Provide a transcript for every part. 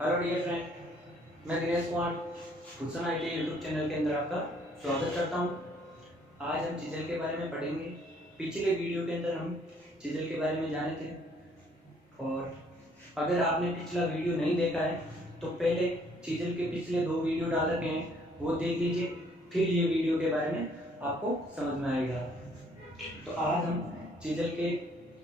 Hello dear friend, मैं Dinesh Kumar Fulsan IT YouTube channel के अंदर आपका स्वागत करता हूं। आज हम चीजल के बारे में पढ़ेंगे। पिछले वीडियो के अंदर हम चीजल के बारे में जाने थे, और अगर आपने पिछला वीडियो नहीं देखा है तो पहले चीजल के पिछले 2 वीडियो डाल रखे हैं, वो देख लीजिए, फिर ये वीडियो के बारे में आपको समझ में आएगा। तो आज हम चीजल के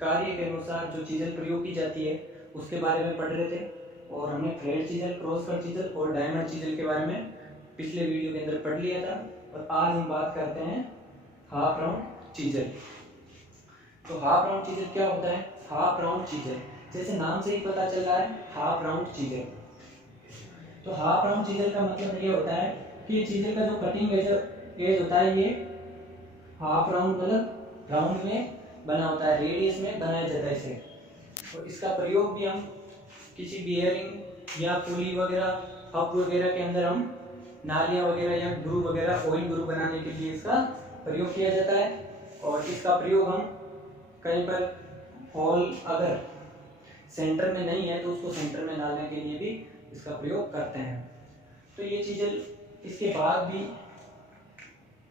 कार्य के अनुसार जो चीजल प्रयोग की जाती है उसके बारे में पढ़ रहे थे, और हमने thread chisel, cross cut chisel और डायमंड चीजल के बारे में पिछले वीडियो के अंदर पढ़ लिया था। और आज हम बात करते हैं हाफ राउंड चीजल। तो हाफ राउंड चीजल क्या होता है? हाफ राउंड चीजल जैसे नाम से ही पता चल रहा है, हाफ राउंड चीजल। तो हाफ राउंड चीजल का मतलब ये होता है कि चीजल का जो कटिंग एज होता है ये हाफ राउंड मतलब राउंड में बना होता है, रेडियस में बनाया जाता है इसे। और इसका प्रयोग भी हम किसी बियरिंग या पुली वगैरह, हब वगैरह के अंदर हम नालियां वगैरह या ग्रू वगैरह, ऑयल ग्रू बनाने के लिए इसका प्रयोग किया जाता है। और इसका प्रयोग हम कहीं पर होल अगर सेंटर में नहीं है तो उसको सेंटर में डालने के लिए भी इसका प्रयोग करते हैं। तो ये चीजें इसके बाद भी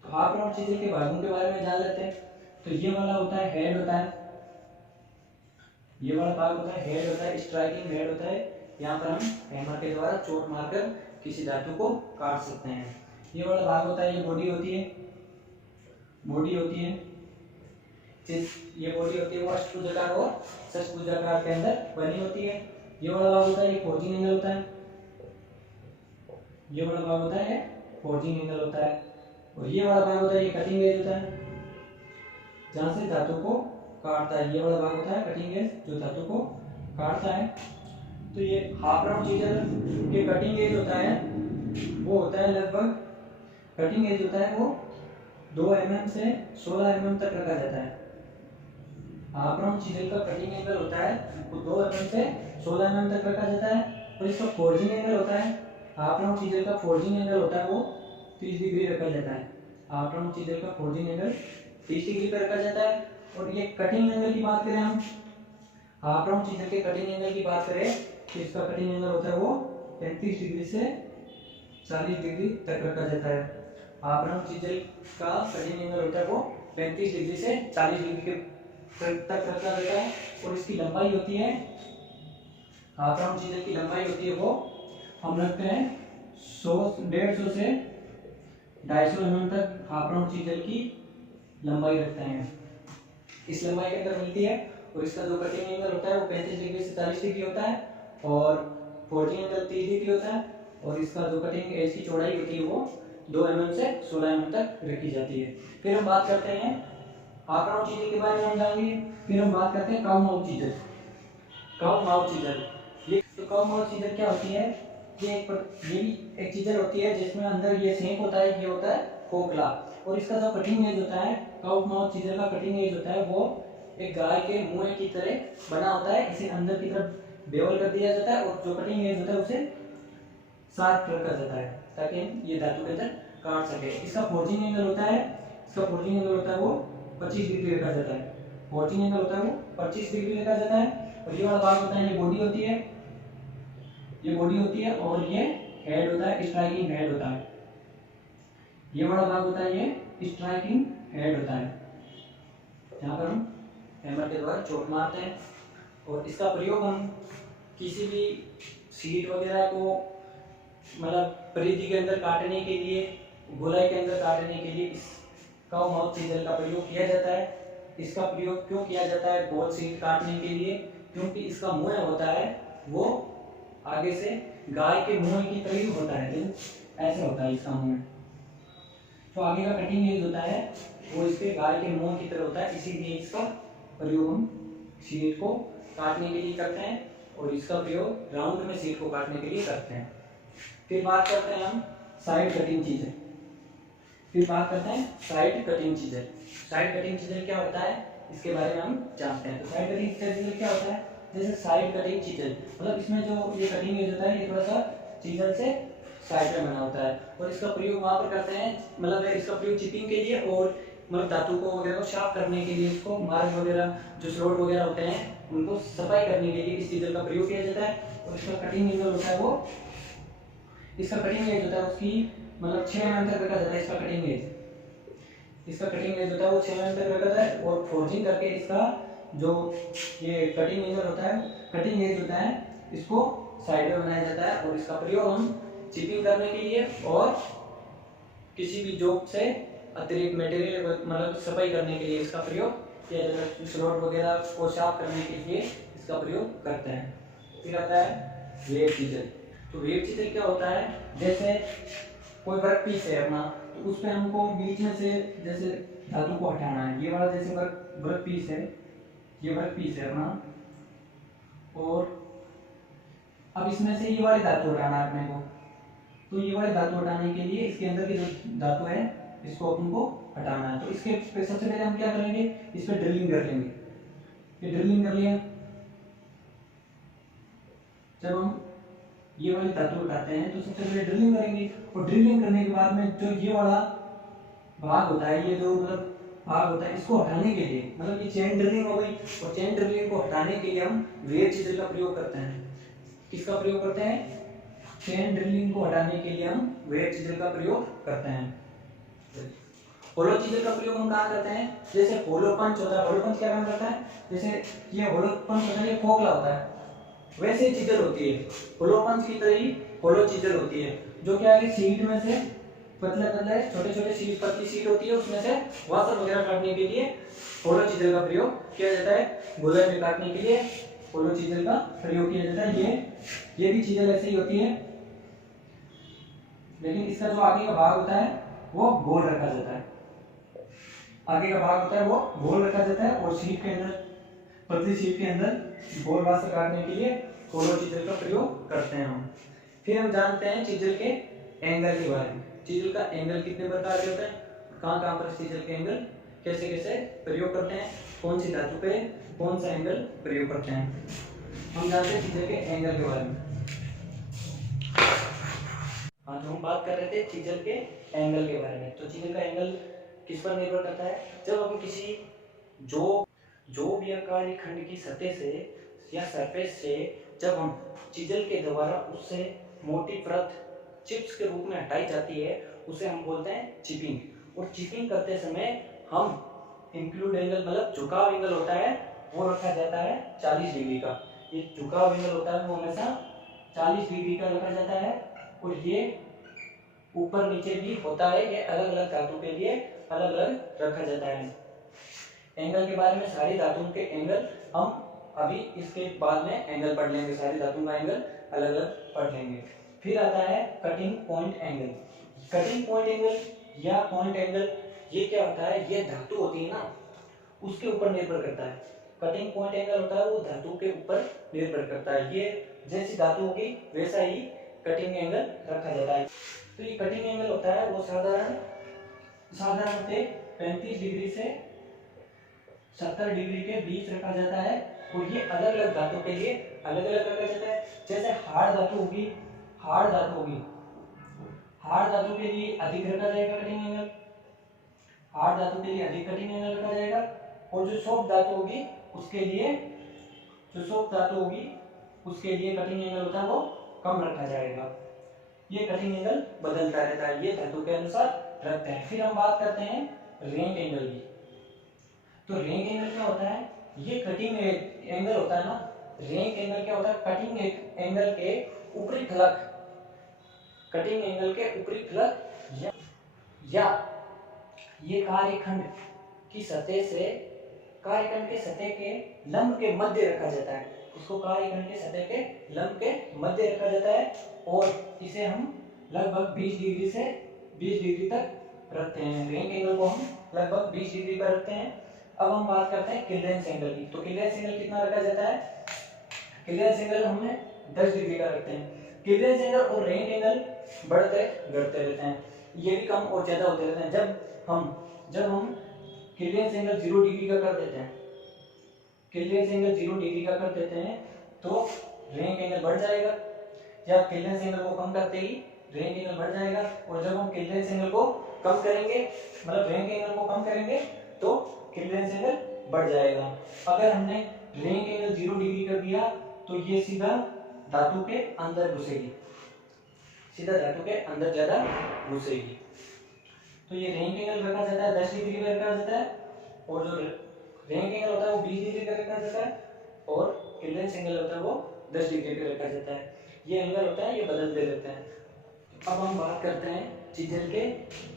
हाफ राउंड चीजल के भागों के बारे में जान लेते हैं। तो ये वाला होता है हेड होता है, ये वाला भाग होता है हेड होता है, स्ट्राइकिंग हेड होता है। यहाँ पर हम हैमर के द्वारा चोट मारकर किसी धातु को काट सकते हैं। ये वाला भाग होता है, ये बॉडी होती है, बॉडी होती है। ये बॉडी होती है वो अष्टभुजाकार और षष्भुजाकार के अंदर बनी होती है। ये वाला भाग होता है, ये फोर्जिंग एंगल होता है, ये वाला भाग होता है फोर्जिंग एंगल होता है। और ये वाला भाग होता है, ये कटिंग एज होता है, जहां से धातु को काटता है। ये वाला भाग होता है कटिंग एज, जो धातु को काटता है। तो ये हाफ राउंड चीजल के कटिंग एज होता है वो होता है लगभग, कटिंग एज होता है वो 2 mm से 16 mm तक रखा जाता है। हाफ राउंड चीजल का कटिंग एंगल होता है वो 2 mm से 16 mm तक रखा जाता है। और इसका फोर्जिंग एंगल होता है, हाफ राउंड चीजल का फोर्जिंग एंगल होता है वो 30 डिग्री रखा जाता है। हाफ राउंड चीजल का फोर्जिंग एंगल 30 डिग्री पर रखा जाता है। और ये कटिंग एंगल की बात करें हम, हाफ राउंड चीजल के कटिंग एंगल की बात करें तो इसका कटिंग एंगल होता है वो 35 डिग्री से 40 डिग्री तक रखा जाता है। हाफ राउंड चीजल का कटिंग एंगल होता है वो 35 डिग्री से 40 डिग्री के तक रखा जाता है। और इसकी लंबाई होती है, हाफ राउंड चीजल की लंबाई होती है वो हम रखते हैं 150 से 250 mm तक हाफ राउंड चीजल की लंबाई रखते हैं। इस लंबाई के अंदर मिलती है। और इसका जो कटिंग एंगल होता है वो 35 डिग्री से 40 डिग्री होता है, और फोर्जिंग एंगल 30 डिग्री होता है। और इसका जो कटिंग एज की चौड़ाई होती है वो 2 mm से 16 mm तक रखी जाती है। फिर हम बात करते हैं हाफ राउंड चीजल के बारे में हम जानेंगे। फिर हम बात करते हैं cow mouth chisel. Cow mouth chisel, ये तो काउ माउथ चीजल क्या होती है? ये एक चीजल होती है जिसमें अंदर ये सेंक होता है, ये होता है खोखला। और इसका जो कटिंग एज होता है, काउ माउथ चीजल का कटिंग एज होता है वो एक गाय के मुंह की तरह बना होता है। इसे अंदर की तरफ बेवल कर दिया जाता है, और जो कटिंग एज होता है उसे शार्प रखा जाता है ताकि ये धातु के अंदर काट सके। इसका फोर्जिंग एंगल होता है, इसका फोर्जिंग एंगल होता है वो 25 डिग्री रखा जाता है। फोर्जिंग एंगल होता है वो 25 डिग्री रखा जाता है। और ये वाला भाग होता है, ये बॉडी होती है, ये बॉडी होती है। और ये हेड होता है, स्ट्राइकिंग हेड होता है। ये वाला भाग होता है, ये स्ट्राइकिंग हेड होता है, यहाँ पर हम हैमर के द्वारा चोट मारते हैं। और इसका प्रयोग हम किसी भी सीट वगैरह को मतलब परिधि के अंदर काटने के लिए, गोलाई के अंदर काटने के लिए इस काउ माउथ चीजल का प्रयोग किया जाता है। इसका प्रयोग क्यों किया जाता है गोल सीट काटने के लिए? क्योंकि इसका मुंह होता है वो आगे से गाय के मुंह की तरह होता है, ऐसे होता है इसका मुंह। तो आगे का कटिंग एज होता है वो इसके गाय के मुंह की तरह होता है, इसीलिए इसका प्रयोग हम सीट को काटने के लिए करते हैं। और इसका प्रयोग राउंड में सीट को काटने के लिए करते हैं। फिर बात करते हैं हम साइड कटिंग चीजल। फिर बात करते हैं side cutting chisel. Side cutting chisel क्या होता है इसके बारे में हम जानते हैं। तो साइड कटिंग चीजल क्या होता है? जैसे साइड कटिंग चीजल मतलब इसमें जो ये कटिंग एज होता है ये थोड़ा सा चीजल से साइड में बना होता है। और इसका प्रयोग वहां पर करते हैं, मतलब इसका प्रयोग चिपिंग के लिए और मतलब धातु को वगैरह को साफ करने के लिए, इसको मार्ग वगैरह जो स्लॉट वगैरह होते हैं उनको सफाई करने के लिए इस चीजल का प्रयोग किया जाता है। और इसका कटिंग एंगल होता है वो, इसका कटिंग एज होता है उसकी मतलब 6 mm तक रखा जाता है इसका कटिंग एज। इसका कटिंग एज होता है वो 6 mm तक रखा जाता है और फोर्जिंग करके इसका जो ये कटिंग एंगल होता है, कटिंग एज होता है, इसको साइड में बनाया जाता है और इसका प्रयोग हम चिपिंग करने के लिए और किसी भी जॉब से अतिरिक्त मटेरियल मतलब सफाई करने के लिए इसका प्रयोग किया जाता है। स्लॉट वगैरह को साफ करने के लिए इसका प्रयोग करते हैं। फिर आता है वेब चीजल। तो वेब चीजल क्या होता है, जैसे कोई वर्क पीस है अपना, तो उस पर हमको बीच में से जैसे धातु को हटाना है। ये वाला जैसे वर्क पीस है, ये वर्क पीस है अपना, और अब इसमें से ये वाली धातु हटाना है अपने को। तो ये वाली धातु हटाने के लिए इसके अंदर की जो धातु है इसको अपन को हटाना है। तो इसके सबसे पहले हम क्या करेंगे, इस पर ड्रिलिंग कर लेंगे। ये ड्रिलिंग कर लिया, जब हम ये वाली धातु हटाते हैं तो सबसे पहले ड्रिलिंग करेंगे और ड्रिलिंग करने के बाद में जो ये वाला भाग होता है, ये जो मतलब भाग होता है, इसको हटाने के लिए मतलब ये चेन ड्रिलिंग हो गई, और चेन ड्रिलिंग को हटाने के लिए हम वेब चीजल का प्रयोग करते हैं। किसका प्रयोग करते हैं, चेन ड्रिलिंग को हटाने के लिए हम वेब चीजल का प्रयोग करते हैं। होलो चीजल का प्रयोग हम कहाँ करते हैं, जैसे होलो पंच होता है। होलो पंच क्या काम करता है, जैसे ये होलो पंच होता है, ये खोखला होता है, वैसे ही चीजल होती है। होलो पंच की तरह ही होलो चीजल होती है, जो क्या है शीट में से पतले पतले छोटे छोटे शीट, पतली शीट होती है, उसमें से वाटर वगैरह काटने के लिए होलो चीजल का प्रयोग किया जाता है। गोले में काटने के लिए होलो चीजल का प्रयोग किया जाता है। ये भी चीजल ऐसे ही होती है, लेकिन इसका जो आगे का भाग होता है वो गोल रखा जाता है। आगे का भाग होता है वो गोल रखा जाता है, और शीट के अंदर, पतली शीट के अंदर गोल वास्तर काटने के लिए होलो चीजल का प्रयोग करते हैं हम। फिर हम जानते हैं चीजल के एंगल के बारे में। चीजल का एंगल कितने प्रकार के होते हैं, कहाँ पर चीजल के एंगल कैसे कैसे प्रयोग करते हैं, कौन सी धातु पे कौन सा एंगल प्रयोग करते हैं, हम जानते हैं चीजल के एंगल के बारे में। हाँ, तो हम बात कर रहे थे चीजल के एंगल के बारे में। तो चीजल का एंगल किस पर निर्भर करता है, जब हम किसी जो भी आकार खंड की सतह से या सरफेस से जब हम चीजल के द्वारा उससे मोटी परत चिप्स के रूप में हटाई जाती है, उसे हम बोलते हैं चिपिंग। और चिपिंग करते समय हम इंक्लूड एंगल मतलब झुकाव एंगल होता है वो रखा जाता है 40 डिग्री का। ये झुकाव एंगल होता है वो हमेशा 40 डिग्री का रखा जाता है, और ये ऊपर नीचे भी होता है। ये अलग अलग धातु के लिए अलग अलग रखा जाता है। एंगल के बारे में सारी धातुओं के एंगल हम अभी इसके बाद में एंगल पढ़ लेंगे, सारी धातुओं का एंगल अलग अलग पढ़ लेंगे। फिर आता है cutting point angle. Cutting point angle या पॉइंट एंगल ये क्या होता है, ये धातु होती है ना उसके ऊपर निर्भर करता है। कटिंग पॉइंट एंगल होता है वो धातु के ऊपर निर्भर करता है। ये जैसी धातु होगी वैसा ही कटिंग एंगल रखा जाता है। तो ये कटिंग एंगल होता है वो साधारणतः 35 डिग्री से 70 डिग्री के बीच रखा जाता है, और ये अलग अलग धातु के लिए अलग अलग रखा जाता है। जैसे हार्ड धातु होगी, हार्ड धातु के लिए अधिक रखा जाएगा कटिंग एंगल, हार्ड धातु के लिए अधिक कटिंग एंगल रखा जाएगा। और जो सॉफ्ट धातु होगी उसके लिए कटिंग एंगल होता है वो कम रखा जाएगा। ये कटिंग एंगल बदलता रहता है, ये धातु के अनुसार रखते हैं। फिर हम बात करते हैं रेंट एंगल की। तो रेंट एंगल क्या होता है, ये कटिंग एंगल होता है ना, रेंट एंगल क्या होता है, कटिंग एंगल के ऊपरी फलक, कटिंग एंगल के ऊपरी फलक या ये कार्यखंड की सतह से कार्यखंड के सतह के लंब के मध्य रखा जाता है। उसको कार्यखंड के सतह के लंब के मध्य रखा जाता है, और इसे हम लगभग 20 डिग्री से 20 डिग्री तक रखते हैं। रेंट एंगल को हम लगभग 20 डिग्री पर रखते हैं। अब हम बात करते हैं क्लीयरेंस एंगल की। तो क्लीयरेंस एंगल कितना रखा जाता है, क्लीयरेंस एंगल हमने 10 डिग्री का रखते हैं। क्लीयरेंस एंगल और रेंट एंगल बढ़ते घटते रहते हैं, ये भी कम और ज्यादा होते रहते हैं। जब हम क्लीयरेंस एंगल 0 डिग्री का कर देते हैं, क्लीयरेंस एंगल 0 डिग्री का कर देते हैं तो रेंट एंगल बढ़ जाएगा। जब क्लीयरेंस एंगल को कम करते ही रेंट एंगल बढ़ जाएगा, और जब हम क्लीयरेंस एंगल को कम करेंगे मतलब रेंट एंगल को कम करेंगे तो क्लीयरेंस एंगल बढ़ जाएगा। अगर हमने रेंट एंगल 0 डिग्री कर दिया तो ये सीधा धातु के अंदर घुसेगी, सीधा धातु के अंदर ज्यादा घुसेगी। तो ये रैंक एंगल रखा जाता है 10 डिग्री पे रखा जाता है, और जो रैंक एंगल होता है वो 20 डिग्री पे रखा जाता है, और क्लीयरेंस एंगल होता है वो 10 डिग्री पे रखा जाता है। ये एंगल होता है, ये बदलते रहते हैं। अब हम बात करते हैं चीजें के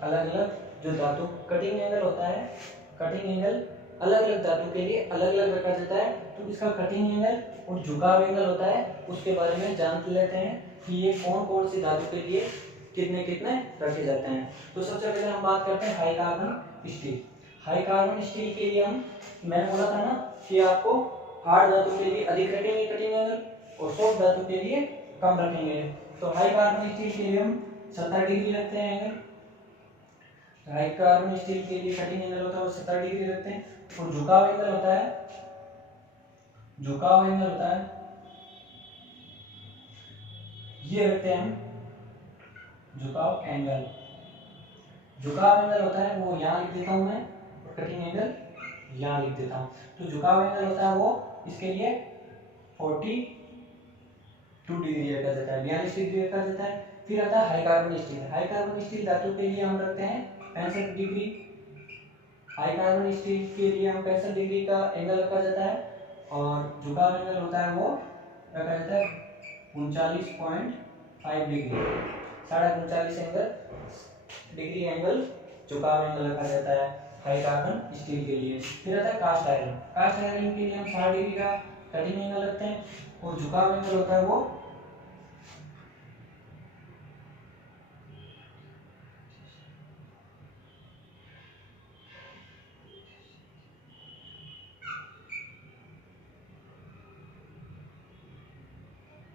अलग अलग जो धातु कटिंग एंगल होता है, कटिंग एंगल अलग अलग धातु के लिए अलग अलग रखा जाता है। तो इसका कटिंग एंगल और झुकाव एंगल होता है, उसके बारे में जान लेते हैं कि ये कौन कौन सी धातु के लिए कितने कितने रखे जाते हैं। तो सबसे पहले हम बात करते हैं high carbon steel. High carbon steel के लिए मैंने बोला था ना कि आपको हार्ड धातु के लिए अधिक रखेंगे कटिंग एंगल, और सॉफ्ट धातु के लिए कम रखेंगे। तो हाई कार्बन स्टील के लिए हम 70 डिग्री रखते हैं एंगल। हाई कार्बन स्टील के लिए कटिंग एंगल होता है वो 70 डिग्री रखते हैं। और झुकाव एंगल होता है, झुकाव एंगल होता है ये रखते हैं हम झुकाव एंगल। झुकाव एंगल होता है वो यहाँ लिख देता हूं मैं, और कटिंग एंगल यहाँ लिख देता हूं। तो झुकाव एंगल होता है वो इसके लिए 42 डिग्री रखा जाता है, 42 डिग्री रखा जाता है। फिर आता है high carbon steel. High carbon steel धातु के लिए हम रखते हैं 65 डिग्री। हाई कार्बन स्टील के लिए हम 65 डिग्री का एंगल रखा जाता है, और झुकाव एंगल होता है वो रखा जाता है 39.5 डिग्री, 39.5 एंगल डिग्री एंगल झुकाव एंगल रखा जाता है हाई कार्बन स्टील के लिए। फिर आता है कास्ट आयरन। कास्ट आयरन के लिए हम 60 डिग्री का कटिंग एंगल रखते हैं, और झुकाव एंगल होता है वो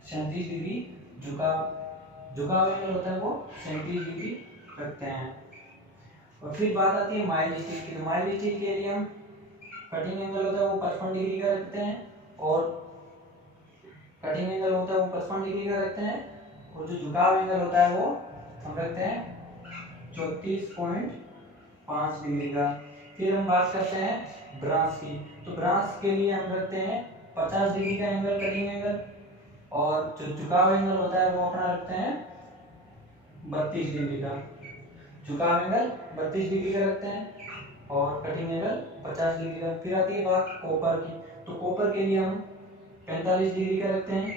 37 डिग्री। झुकाव एंगल होता है वो 37 डिग्री रखते हैं। और फिर बात आती है माइल्ड स्टील की। तो माइल्ड स्टील के लिए हम कटिंग एंगल होता है वो 55 डिग्री का रखते हैं, और कटिंग एंगल होता है वो 55 डिग्री का रखते हैं, और जो झुकाव एंगल होता है वो हम रखते हैं 34.5 डिग्री का। फिर हम बात करते हैं ब्रास की। तो ब्रास के लिए हम रखते हैं 50 डिग्री का एंगल कटिंग एंगल, और जो झुकाव एंगल होता है वो अपना रखते हैं 32 डिग्री का। झुकाव एंगल 32 डिग्री का रखते हैं, और कटिंग एंगल 50 डिग्री का। फिर आती है बात कॉपर की। तो कॉपर के लिए हम 45 डिग्री का रखते हैं।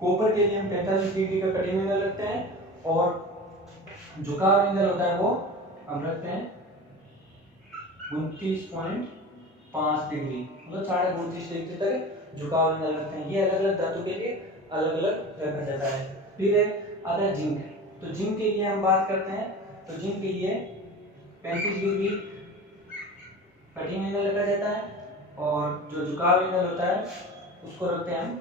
कॉपर के लिए हम 45 डिग्री का कटिंग एंगल रखते हैं, और झुकाव एंगल होता है वो हम रखते हैं 29.5 डिग्री, मतलब 29.5 डिग्री तक झुकाव एंगल रखते हैं। ये अलग अलग धातु के लिए अलग अलग रखा जाता है। फिर आता है जिंक। तो जिंक के लिए हम बात करते हैं, तो जिंक के लिए 35 डिग्री कटिंग एंगल रखा जाता है, और जो झुकाव एंगल होता है उसको रखते हैं हम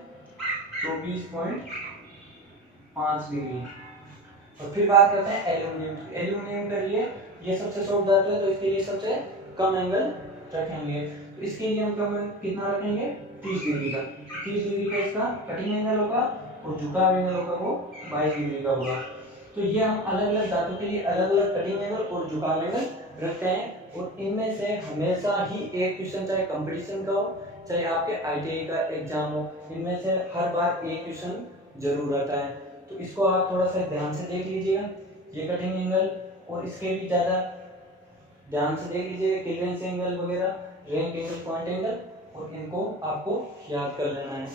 24.5 डिग्री। और फिर बात करते हैं एल्यूमिनियम। एल्यूमिनियम के लिए ये सबसे सॉफ्ट धातु है, तो इसके लिए सबसे कम एंगल रखेंगे। तो इसके लिए हम कितना रखेंगे 30 डिग्री का। 30 डिग्री का इसका कटिंग एंगल होगा, और झुकाव एंगल होगा वो 22 डिग्री का होगा। तो ये हम अलग अलग धातु के लिए अलग अलग कटिंग एंगल और झुकाव एंगल रखते हैं, और इनमें से हमेशा ही एक क्वेश्चन, चाहे कंपटीशन का हो चाहे आपके ITI का एग्जाम हो, इनमें से हर बार एक क्वेश्चन जरूर आता है। तो इसको आप थोड़ा सा ध्यान से देख लीजिएगा, ये कटिंग एंगल, और इसके भी ज़्यादा ध्यान से देख लीजिएगा क्लीयरेंस एंगल वगैरह, रैंक एंगल, पॉइंट एंगल, और इनको आपको याद कर लेना है।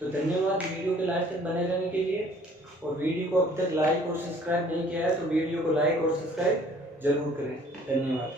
तो धन्यवाद वीडियो के लास्ट तक बने रहने के लिए। और वीडियो को अभी तक लाइक और सब्सक्राइब नहीं किया है तो वीडियो को लाइक और सब्सक्राइब जरूर करें। धन्यवाद।